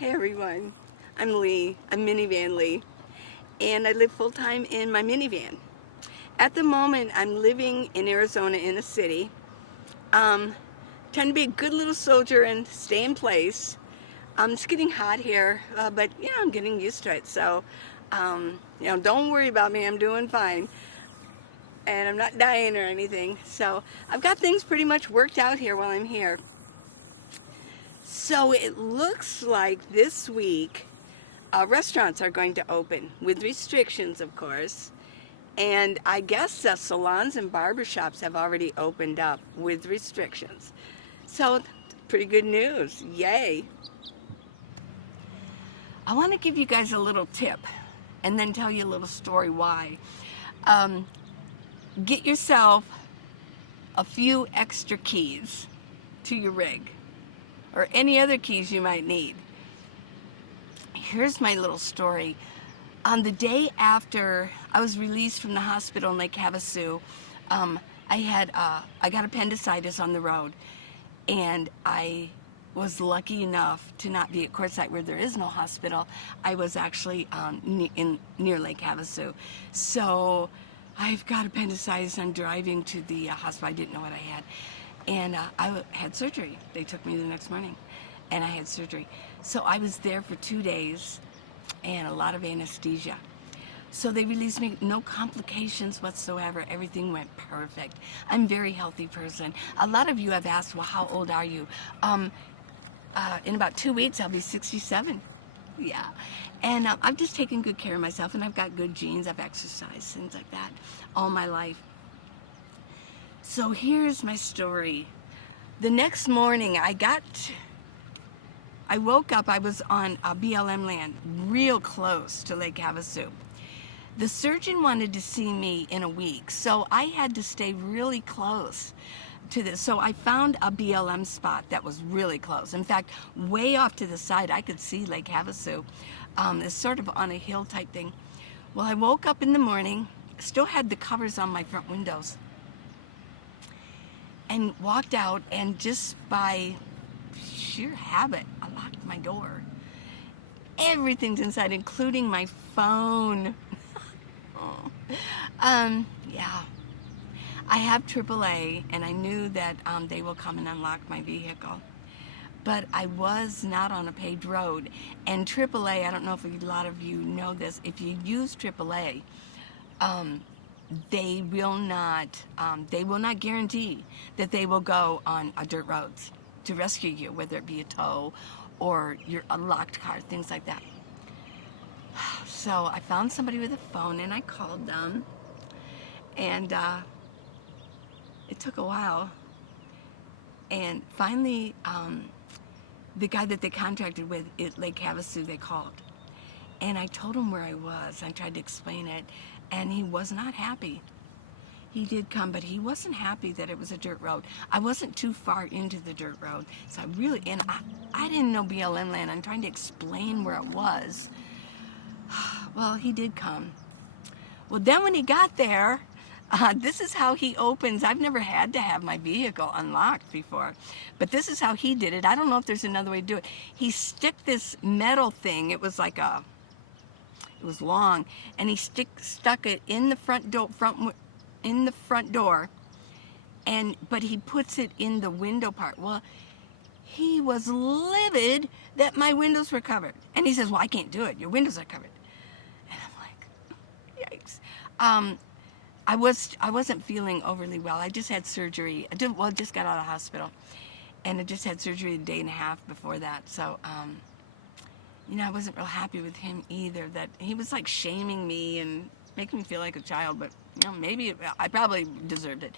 Hey everyone, I'm Lee. I'm Minivan Lee, and I live full-time in my minivan. At the moment, I'm living in Arizona in a city. Trying to be a good little soldier and stay in place. It's getting hot here, but I'm getting used to it. So, don't worry about me. I'm doing fine, and I'm not dying or anything. So, I've got things pretty much worked out here while I'm here. So it looks like this week restaurants are going to open with restrictions, of course. And I guess salons and barbershops have already opened up with restrictions. So, pretty good news. Yay. I want to give you guys a little tip and then tell you a little story why. Get yourself a few extra keys to your rig or any other keys you might need. Here's my little story. On the day after I was released from the hospital in Lake Havasu, I got appendicitis on the road, and I was lucky enough to not be at Quartzsite where there is no hospital. I was actually near Lake Havasu. So I've got appendicitis. I'm driving to the hospital. I didn't know what I had. And I had surgery. They took me the next morning, and I had surgery. So I was there for 2 days and a lot of anesthesia. So they released me, no complications whatsoever. Everything went perfect. I'm a very healthy person. A lot of you have asked, well, how old are you? In about 2 weeks, I'll be 67. Yeah. And I've just taken good care of myself, and I've got good genes. I've exercised, things like that, all my life. So here's my story. The next morning, I woke up, I was on BLM land, real close to Lake Havasu. The surgeon wanted to see me in a week, so I had to stay really close to this. So I found a BLM spot that was really close. In fact, way off to the side, I could see Lake Havasu. It's sort of on a hill type thing. Well, I woke up in the morning, still had the covers on my front windows, and walked out, and just by sheer habit, I locked my door. Everything's inside, including my phone. Oh. Yeah. I have AAA, and I knew that they will come and unlock my vehicle. But I was not on a paved road. And AAA, I don't know if a lot of you know this, if you use AAA, they will not guarantee that they will go on dirt roads to rescue you, whether it be a tow or your unlocked car, things like that. So I found somebody with a phone, and I called them, and it took a while. And finally, the guy that they contracted with at Lake Havasu, they called. And I told him where I was. I tried to explain it, and he was not happy. He did come, but he wasn't happy that it was a dirt road. I wasn't too far into the dirt road, so I didn't know BLM land. I'm trying to explain where it was. Well, he did come. Well, then when he got there, this is how he opens. I've never had to have my vehicle unlocked before, but this is how he did it. I don't know if there's another way to do it. He stuck this metal thing. It was like it was long, and he stuck it in the front door, but he puts it in the window part. Well, he was livid that my windows were covered, and he says, well, I can't do it, your windows are covered. And I'm like, yikes. I wasn't feeling overly well. I just had surgery. I just got out of the hospital, and I just had surgery a day and a half before that. So I wasn't real happy with him either, that he was like shaming me and making me feel like a child, but maybe I probably deserved it.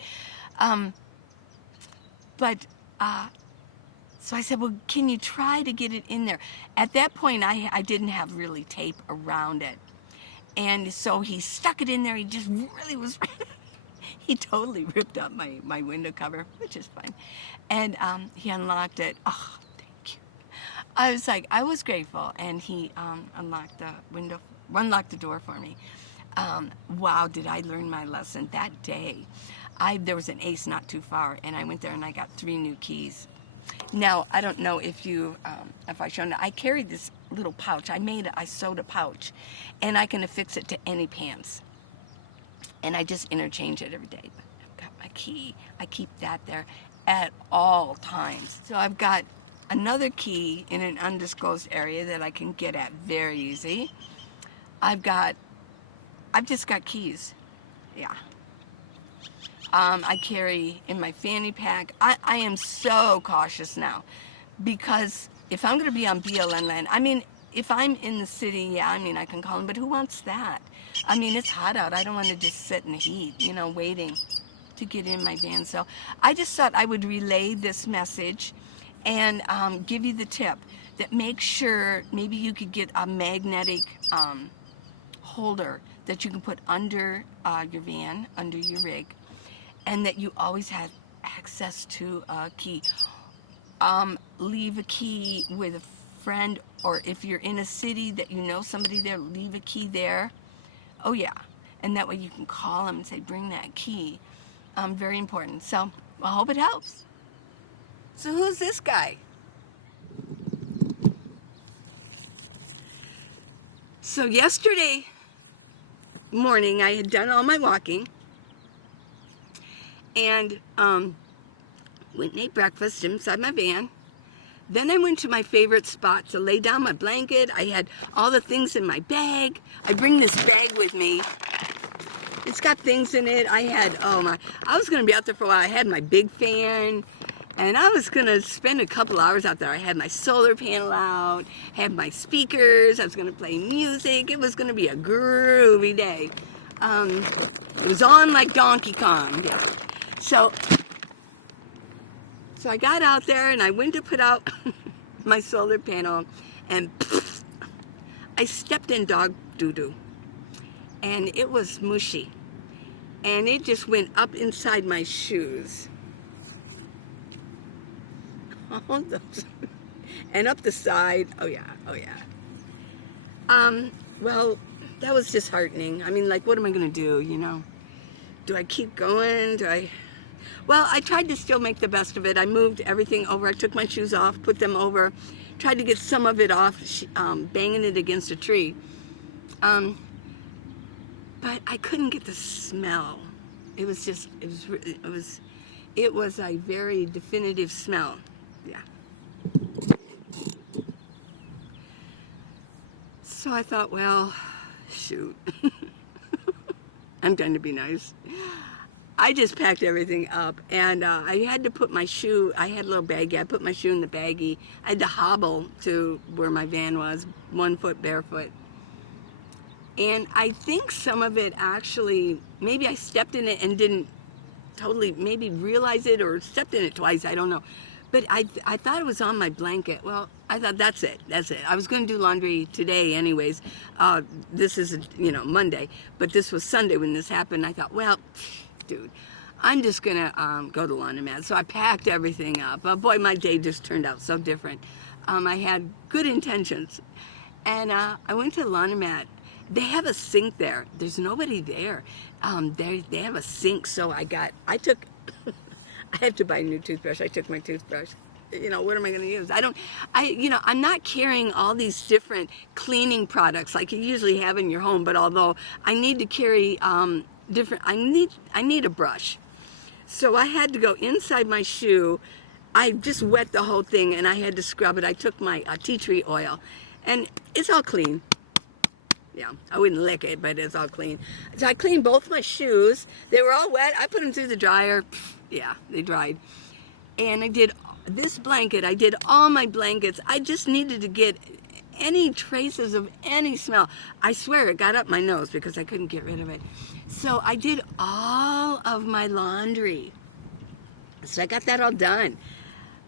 So I said, well, can you try to get it in there? At that point, I didn't have really tape around it. And so he stuck it in there. He just really was, he totally ripped up my window cover, which is fine. And he unlocked it. Oh, thank you. I was grateful. And he unlocked the door for me. Wow, did I learn my lesson that day. There was an Ace not too far, and I went there and I got 3 new keys. Now, I don't know if you, if I showed it, I carried this little pouch. I sewed a pouch, and I can affix it to any pants. And I just interchange it every day. But I've got my key. I keep that there at all times. So I've got another key in an undisclosed area that I can get at very easy. I've just got keys. Yeah. I carry in my fanny pack. I am so cautious now, because if I'm going to be on BLM land, I mean, if I'm in the city, yeah, I mean, I can call them, but who wants that? I mean, it's hot out. I don't want to just sit in the heat, you know, waiting to get in my van. So I just thought I would relay this message and give you the tip that make sure maybe you could get a magnetic holder that you can put under your van, under your rig, and that you always have access to a key. Leave a key with a friend, or if you're in a city that you know somebody there, leave a key there. Oh yeah, and that way you can call them and say, bring that key. Very important. So I hope it helps. So who's this guy? So yesterday morning I had done all my walking, and went and ate breakfast inside my van. Then I went to my favorite spot to lay down my blanket. I had all the things in my bag. I bring this bag with me. It's got things in it. I was gonna be out there for a while. I had my big fan, and I was gonna spend a couple hours out there. I had my solar panel out, had my speakers. I was gonna play music. It was gonna be a groovy day. It was on like Donkey Kong. Yeah. So I got out there and I went to put out my solar panel, and I stepped in dog doo-doo, and it was mushy, and it just went up inside my shoes. And up the side. Oh yeah, oh yeah. Well, that was disheartening. I mean, like, what am I gonna do, you know? Do I keep going? Well, I tried to still make the best of it. I moved everything over. I took my shoes off, put them over, tried to get some of it off, banging it against a tree. But I couldn't get the smell. It was a very definitive smell. Yeah. So I thought, well, shoot. I'm trying to be nice. I just packed everything up, and I had to put my shoe, I had a little baggie, I put my shoe in the baggie. I had to hobble to where my van was, 1 foot barefoot. And I think some of it actually, maybe I stepped in it and didn't totally maybe realize it, or stepped in it twice, I don't know. But I thought it was on my blanket. Well, I thought, that's it. I was going to do laundry today anyways. This is, Monday, but this was Sunday when this happened. I thought, well, dude, I'm just gonna go to the laundromat. So I packed everything up. But boy, my day just turned out so different. I had good intentions, and I went to the laundromat. They have a sink there. There's nobody there. They have a sink, so I took. I had to buy a new toothbrush. I took my toothbrush. What am I going to use? I'm not carrying all these different cleaning products like you usually have in your home. But although I need to carry I need a brush. So I had to go inside my shoe. I just wet the whole thing, and I had to scrub it. I took my tea tree oil, and it's all clean. Yeah, I wouldn't lick it, but it's all clean. So I cleaned both my shoes. They were all wet. I put them through the dryer. Yeah, they dried. And I did this blanket. I did all my blankets. I just needed to get any traces of any smell. I swear it got up my nose because I couldn't get rid of it. So I did all of my laundry. So I got that all done.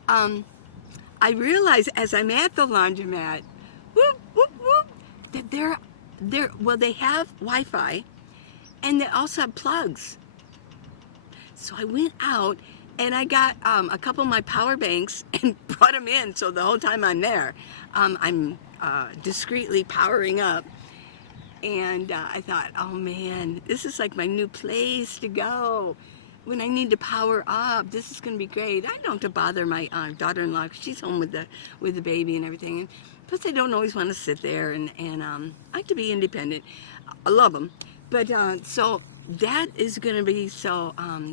I realized as I'm at the laundromat, whoop, whoop, whoop, that they have Wi-Fi, and they also have plugs. So I went out and I got a couple of my power banks and brought them in. So the whole time I'm there, I'm discreetly powering up. And I thought, oh man, this is like my new place to go. when I need to power up, this is going to be great. I don't have to bother my daughter-in-law 'cause she's home with the baby and everything. And plus, I don't always want to sit there, and I like to be independent. I love them, but so that is going to be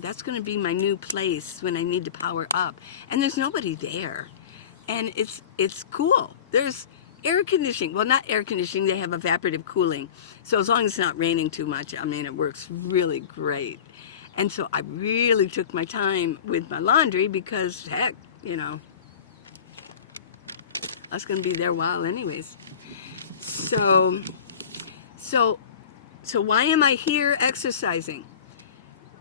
that's going to be my new place when I need to power up, and there's nobody there, and it's cool. There's air conditioning. Well, not air conditioning. They have evaporative cooling, so as long as it's not raining too much, I mean, it works really great. And so I really took my time with my laundry because, heck, I was going to be there a while anyways. So, so, so why am I here exercising?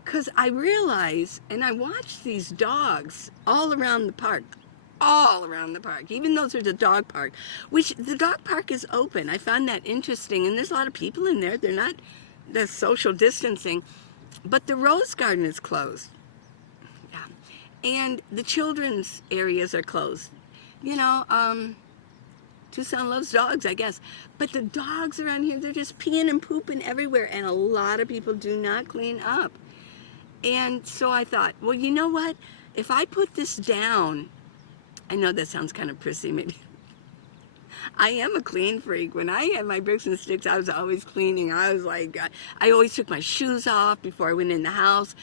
Because I realize, and I watch these dogs all around the park, even though there's a dog park, which the dog park is open. I found that interesting, and there's a lot of people in there. They're not the social distancing. But the rose garden is closed. Yeah. And the children's areas are closed. Tucson loves dogs, I guess. But the dogs around here, they're just peeing and pooping everywhere. And a lot of people do not clean up. And so I thought, well, you know what? If I put this down, I know that sounds kind of prissy, maybe. I am a clean freak. When I had my bricks and sticks, I was always cleaning. I was like, I always took my shoes off before I went in the house.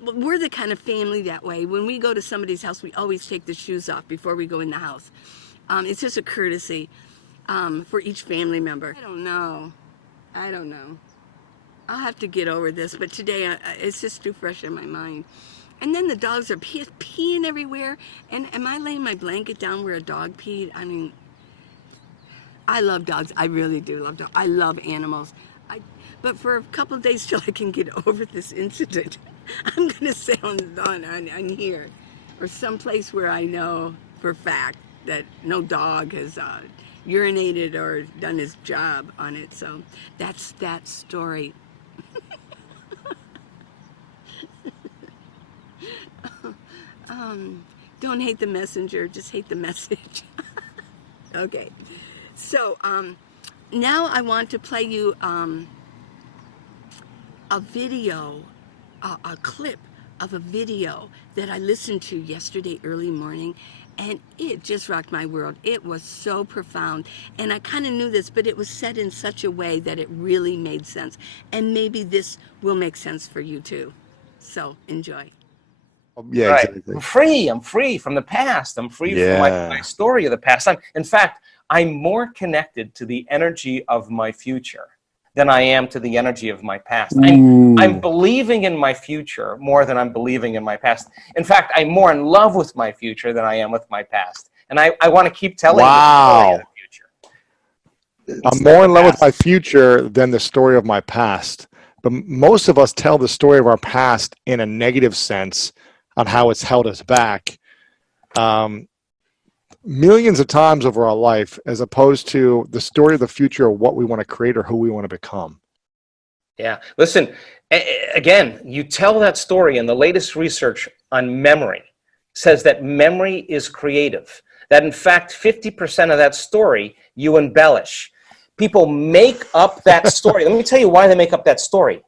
We're the kind of family that way. When we go to somebody's house, we always take the shoes off before we go in the house. It's just a courtesy for each family member. I don't know. I'll have to get over this, but today it's just too fresh in my mind. And then the dogs are peeing everywhere. And am I laying my blanket down where a dog peed? I mean, I love dogs. I really do love dogs. I love animals. But for a couple of days till I can get over this incident, I'm going to stay on here or someplace where I know for a fact that no dog has urinated or done his job on it. So that's that story. Don't hate the messenger, just hate the message. Okay. So now I want to play you a video, a clip of a video that I listened to yesterday early morning, and it just rocked my world. It was so profound, and I kind of knew this, but it was said in such a way that it really made sense, and maybe this will make sense for you too. So enjoy. Yeah, right. Exactly. I'm free from the past. I'm free from my story of the past. In fact, I'm more connected to the energy of my future than I am to the energy of my past. I'm believing in my future more than I'm believing in my past. In fact, I'm more in love with my future than I am with my past. And I want to keep telling the story of the future. I'm more in love with my future than the story of my past. But most of us tell the story of our past in a negative sense on how it's held us back millions of times over our life, as opposed to the story of the future of what we want to create or who we want to become. Yeah. Listen, again, you tell that story, and the latest research on memory says that memory is creative. That in fact, 50% of that story you embellish. People make up that story. Let me tell you why they make up that story.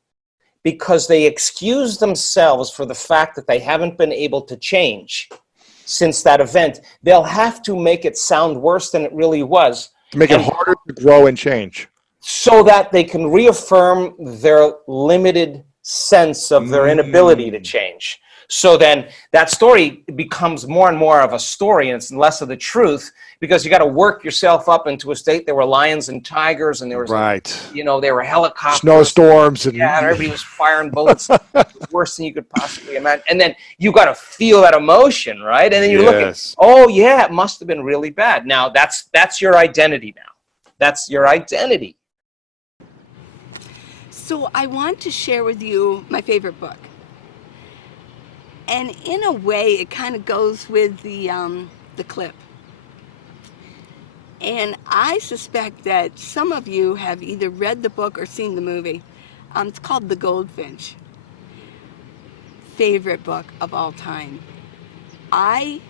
Because they excuse themselves for the fact that they haven't been able to change since that event. They'll have to make it sound worse than it really was. To make it harder to grow and change. So that they can reaffirm their limited sense of their inability to change. So then that story becomes more and more of a story, and it's less of the truth, because you got to work yourself up into a state. There were lions and tigers, and there was, there were helicopters, snowstorms, and everybody was firing bullets. It was worse than you could possibly imagine. And then you got to feel that emotion, right? And then you're looking, oh yeah, it must have been really bad. Now that's your identity now. That's your identity. So I want to share with you my favorite book. And in a way, it kind of goes with the clip. And I suspect that some of you have either read the book or seen the movie. It's called The Goldfinch. Favorite book of all time. I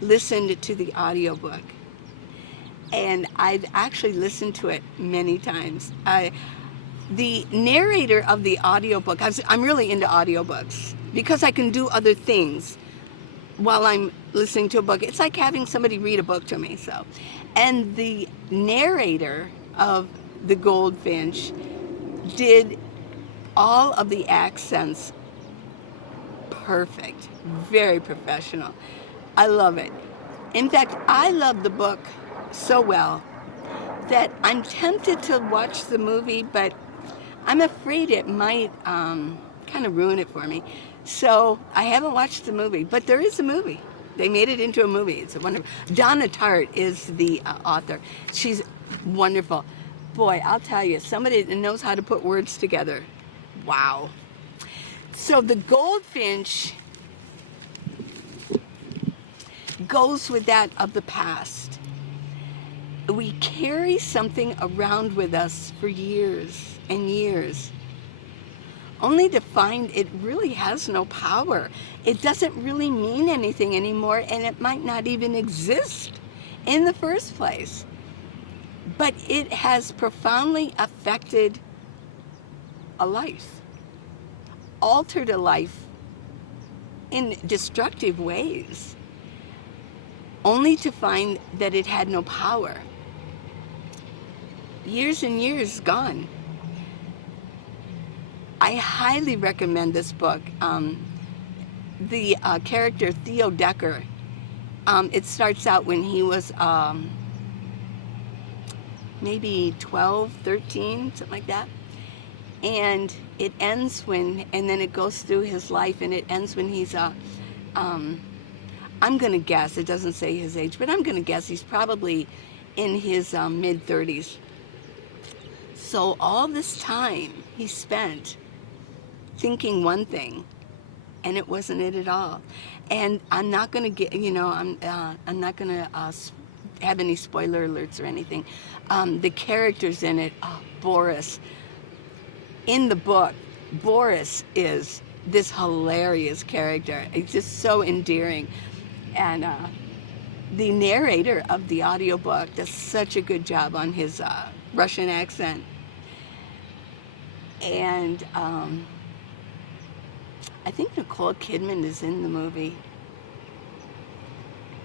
listened to the audiobook, and I've actually listened to it many times. The narrator of the audiobook, I'm really into audiobooks because I can do other things while I'm listening to a book. It's like having somebody read a book to me. So, and the narrator of The Goldfinch did all of the accents perfect, very professional. I love it. In fact, I love the book so well that I'm tempted to watch the movie, but I'm afraid it might kind of ruin it for me. So I haven't watched the movie, but there is a movie. They made it into a movie. It's a wonderful. Donna Tartt is the author. She's wonderful. Boy, I'll tell you, somebody that knows how to put words together. Wow. So the Goldfinch goes with that of the past. We carry something around with us for years and years, only to find it really has no power. It doesn't really mean anything anymore, and it might not even exist in the first place. But it has profoundly affected a life, altered a life in destructive ways, only to find that it had no power. Years and years gone. I highly recommend this book. The character Theo Decker, it starts out when he was maybe 12, 13, something like that. And it ends when, and then it goes through his life, and it ends when he's I'm going to guess, it doesn't say his age, but I'm going to guess he's probably in his mid-30s. So all this time he spent thinking one thing, and it wasn't it at all. And I'm not going to get, I'm not going to have any spoiler alerts or anything. The characters in it, Boris. In the book, Boris is this hilarious character. It's just so endearing. And the narrator of the audiobook does such a good job on his Russian accent. And I think Nicole Kidman is in the movie.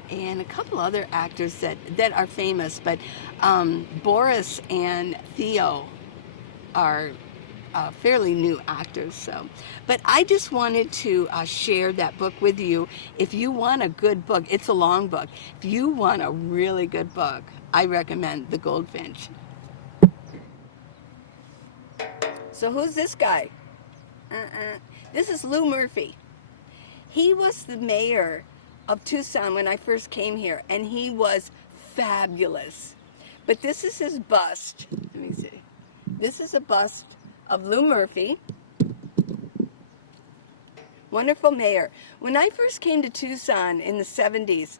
And a couple other actors that are famous, but Boris and Theo are fairly new actors. So, but I just wanted to share that book with you. If you want a good book, it's a long book. If you want a really good book, I recommend The Goldfinch. So who's this guy? This is Lou Murphy. He was the mayor of Tucson when I first came here, and he was fabulous. But this is his bust. Let me see. This is a bust of Lou Murphy. Wonderful mayor. When I first came to Tucson in the 70s,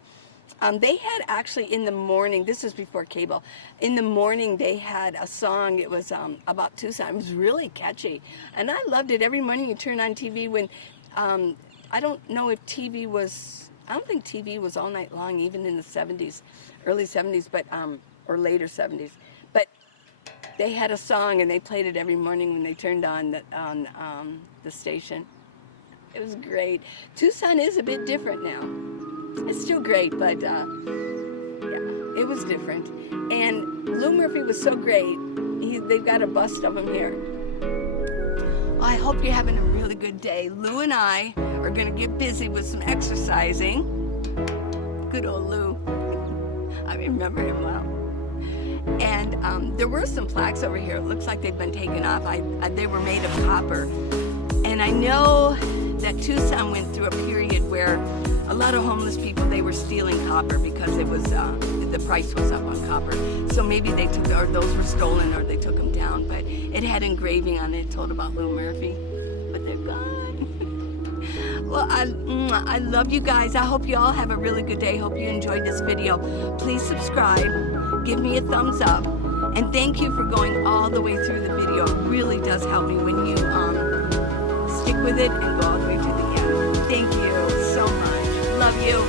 they had actually in the morning, this was before cable, in the morning they had a song, it was about Tucson. It was really catchy. And I loved it. Every morning you turn on TV when, I don't know if TV was, I don't think TV was all night long, even in the 70s, early 70s, but, or later 70s. But they had a song and they played it every morning when they turned on the station. It was great. Tucson is a bit different now. It's still great, but yeah, it was different. And Lou Murphy was so great. They've got a bust of him here. Well, I hope you're having a really good day. Lou and I are going to get busy with some exercising. Good old Lou. I remember him well. And there were some plaques over here. It looks like they've been taken off. They were made of copper. And I know that Tucson went through a period where a lot of homeless people, they were stealing copper because it was the price was up on copper. So maybe they took, or those were stolen, or they took them down. But it had engraving on it, told about Lou Murphy. But they're gone. Well, I love you guys. I hope you all have a really good day. Hope you enjoyed this video. Please subscribe. Give me a thumbs up. And thank you for going all the way through the video. It really does help me when you stick with it and go all the way to the end. Thank you so much. Love you.